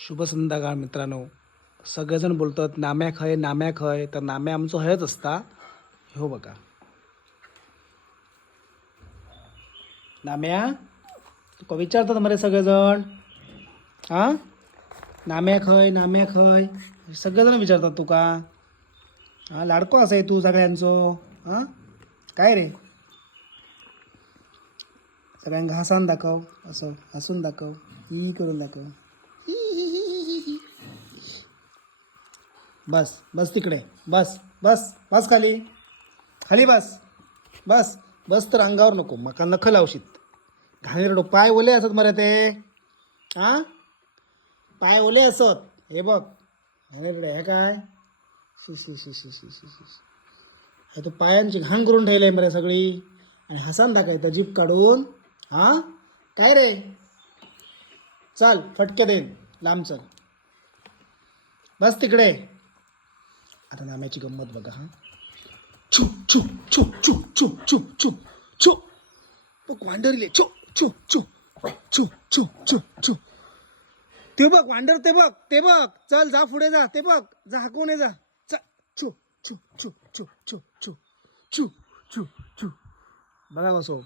शुभ संध्याकाळ मित्रांनो. सगळेजण बोलतात नाम्या खय नाम्या खय, तर नाम्या आमचं हयच असता. हो बघा नाम्या, तुका विचारतात मरे सगळेजण. हा, नाम्या खय सगळेजण विचारतात तुका. हा, लाडको असाय तू सगळ्यांचो. हा, काय रे, सगळ्यांना हसान दाखव, असं हसून दाखव, ही करून दाखव. बस बस तिकडे, बस बस बस खाली, खाली बस, बस बस तर अंगावर नको, मका नख लावशीत. घाणेरडो, पाय ओले असत मरे ते. हा, पाय ओले असत, हे बघ घाणेरडे. हे काय, शी शी शी शी शी शी शी. हे तो पायांची घाण करून ठेवले मरे सगळी, आणि हसान दाखायचं जीप काढून. हा, काय रे, चल फटके देईन, लांब चल, बस तिकडे. आता नाम्याची गंमत बघा. हा, छू छू छू छू छू छू छू छू, बघ वांडरले, छू छू छू छू छू छू छू. ते बघ वांडर, ते बघ, ते बघ, चल जा पुढे जा, ते बघ, जा हाकून ये जा, चल. छू छू छू छू छू छू छू छू छू. बघा कसो